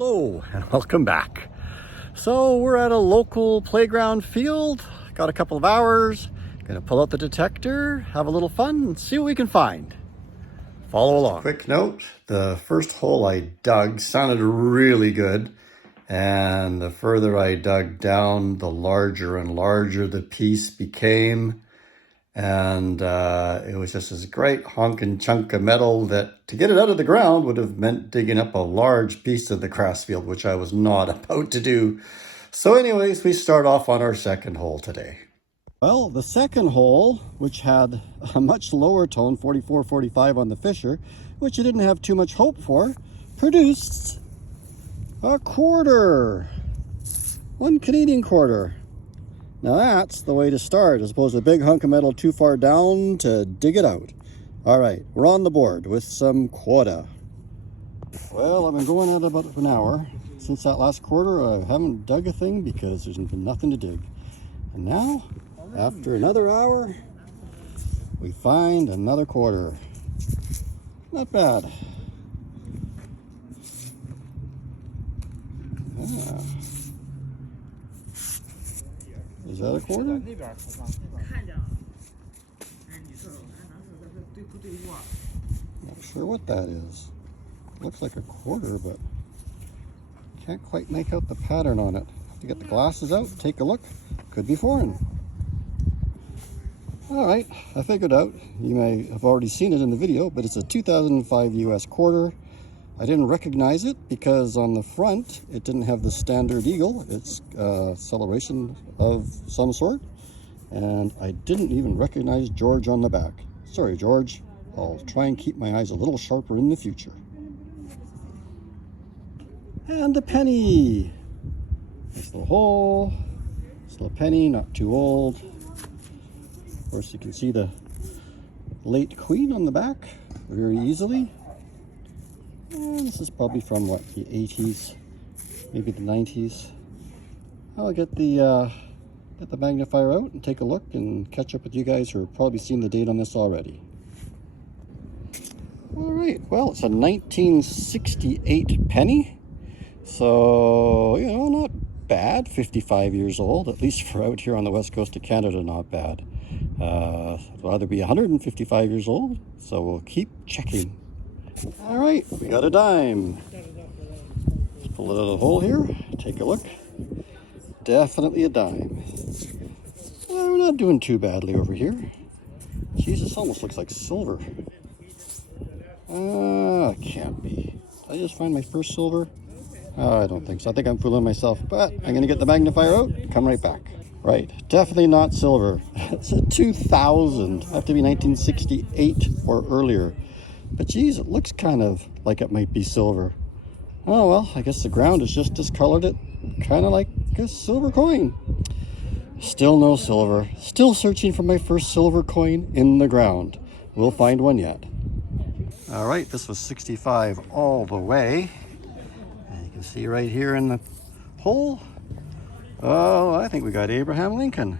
Hello and welcome back. So we're at a local playground field, got a couple of hours, gonna pull out the detector, have a little fun, and see what we can find. Follow along. Quick note, the first hole I dug sounded really good, and the further I dug down, the larger and larger the piece became. And it was just this great honking chunk of metal that to get it out of the ground would have meant digging up a large piece of the grass field, which I was not about to do. So anyways, we start off on our second hole today. Well, the second hole, which had a much lower tone, 44-45 on the Fisher, which I didn't have too much hope for, produced a quarter. One Canadian quarter. Now that's the way to start, as opposed to a big hunk of metal too far down to dig it out. All right, we're on the board with some quota. Well, I've been going at about an hour. Since that last quarter, I haven't dug a thing because there's been nothing to dig. And now, after another hour, we find another quarter. Not bad. Yeah. Is that a quarter? Not sure what that is. Looks like a quarter, but can't quite make out the pattern on it. Have to get the glasses out, take a look. Could be foreign. All right, I figured out. You may have already seen it in the video, but it's a 2005 US quarter. I didn't recognize it because on the front, it didn't have the standard eagle. It's a celebration of some sort. And I didn't even recognize George on the back. Sorry, George. I'll try and keep my eyes a little sharper in the future. And a penny. Nice little hole. Still a penny, not too old. Of course, you can see the late queen on the back very easily. And this is probably from what, the 80s, maybe the 90s. I'll get the magnifier out and take a look and catch up with you guys who have probably seen the date on this already. All right, well, it's a 1968 penny. So, you know, not bad, 55 years old, at least for out here on the west coast of Canada, not bad. I'd rather be 155 years old, so we'll keep checking. All right, we got a dime. Let's pull it out of the hole here, take a look. Definitely a dime. Well, we're not doing too badly over here. Jesus, almost looks like silver. It can't be. Did I just find my first silver? I don't think so. I think I'm fooling myself, but I'm gonna get the magnifier out, come right back. Right, definitely not silver. It's a 2000, have to be 1968 or earlier. But geez, it looks kind of like it might be silver. Oh well, I guess the ground has just discolored it, kind of like a silver coin. Still no silver. Still searching for my first silver coin in the ground. We'll find one yet. All right, this was 65 all the way. And you can see right here in the hole. Oh, I think we got Abraham Lincoln.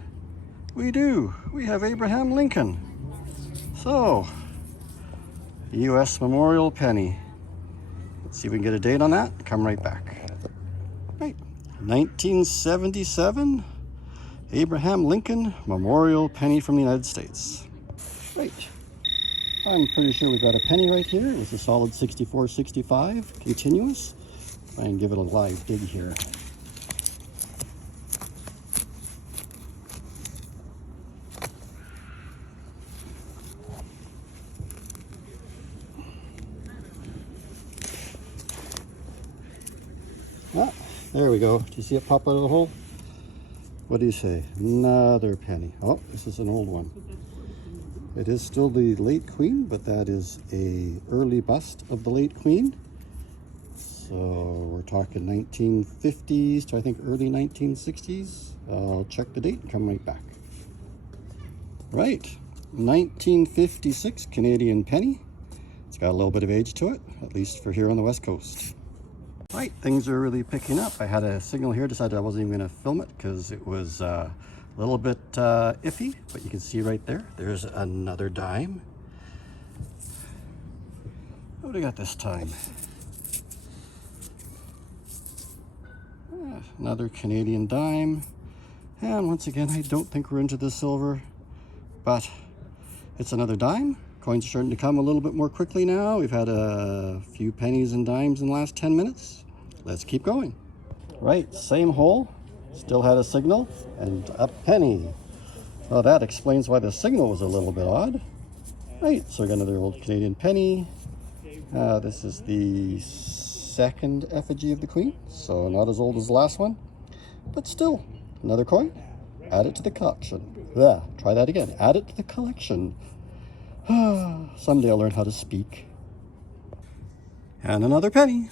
We do. We have Abraham Lincoln. So, U.S. Memorial penny. Let's see if we can get a date on that. Come right back. Right, 1977, Abraham Lincoln Memorial penny from the United States. Right, I'm pretty sure we've got a penny right here. It was a solid 64-65, continuous. Try and give it a live dig here. Ah, there we go. Do you see it pop out of the hole? What do you say? Another penny. Oh, this is an old one. It is still the late queen, but that is a early bust of the late queen. So we're talking 1950s to I think early 1960s. I'll check the date and come right back. Right, 1956 Canadian penny. It's got a little bit of age to it, at least for here on the west coast. Right, things are really picking up. I had a signal here, decided I wasn't even going to film it because it was a little bit iffy, but you can see right there, there's another dime. What do we got this time? Another Canadian dime. And once again, I don't think we're into the silver, but it's another dime. Coins are starting to come a little bit more quickly now. We've had a few pennies and dimes in the last 10 minutes. Let's keep going. Right, same hole. Still had a signal and a penny. Well, that explains why the signal was a little bit odd. Right, so we got another old Canadian penny. This is the second effigy of the Queen, so not as old as the last one, but still another coin. Add it to the collection. Yeah, try that again. Add it to the collection. Someday I'll learn how to speak. And another penny.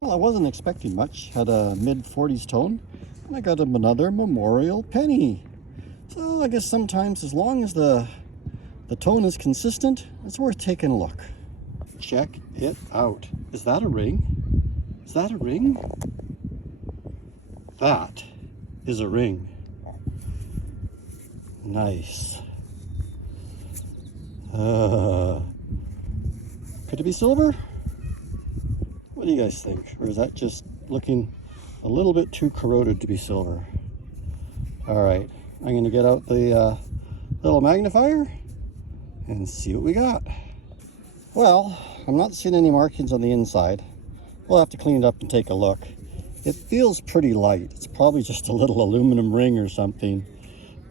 Well, I wasn't expecting much. Had a mid-40s tone, and I got another memorial penny. So I guess sometimes, as long as the tone is consistent, it's worth taking a look. Check it out. Is that a ring? Is that a ring? That is a ring. Nice. Could it be silver? What do you guys think? Or is that just looking a little bit too corroded to be silver? All right, I'm going to get out the little magnifier and see what we got. Well, I'm not seeing any markings on the inside. We'll have to clean it up and take a look. It feels pretty light. It's probably just a little aluminum ring or something,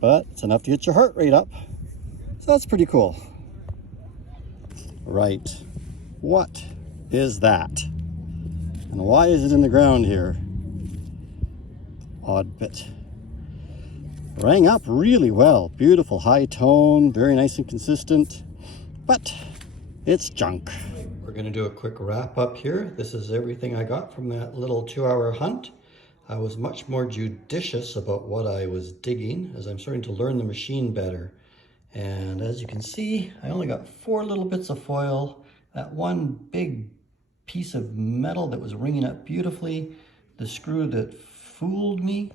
but it's enough to get your heart rate up. So that's pretty cool. Right, what is that? And why is it in the ground here? Odd bit. Rang up really well. Beautiful high tone, very nice and consistent, but it's junk. We're gonna do a quick wrap up here. This is everything I got from that little 2-hour hunt. I was much more judicious about what I was digging as I'm starting to learn the machine better. And as you can see, I only got 4 little bits of foil, that one big piece of metal that was ringing up beautifully, the screw that fooled me,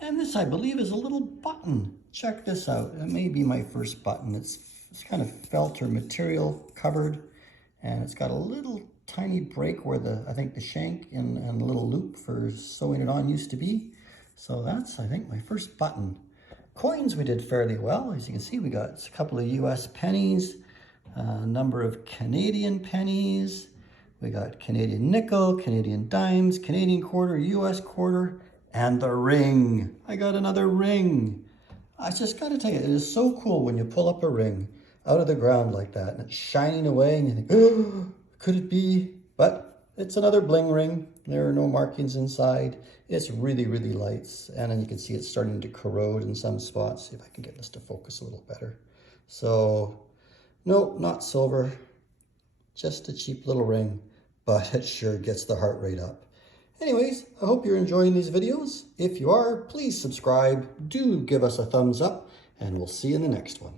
and this I believe is a little button. Check this out. It may be my first button. It's kind of felt or material covered, and it's got a little tiny break where I think the shank and the little loop for sewing it on used to be. So that's, I think, my first button. Coins we did fairly well. As you can see, we got a couple of US pennies, a number of Canadian pennies. We got Canadian nickel, Canadian dimes, Canadian quarter, US quarter, and the ring. I got another ring. I just gotta tell you, it is so cool when you pull up a ring out of the ground like that and it's shining away and you think, oh, could it be? But it's another bling ring. There are no markings inside. It's really, really light. And then you can see it's starting to corrode in some spots. See if I can get this to focus a little better. So, no, not silver. Just a cheap little ring, but it sure gets the heart rate up. Anyways, I hope you're enjoying these videos. If you are, please subscribe. Do give us a thumbs up, and we'll see you in the next one.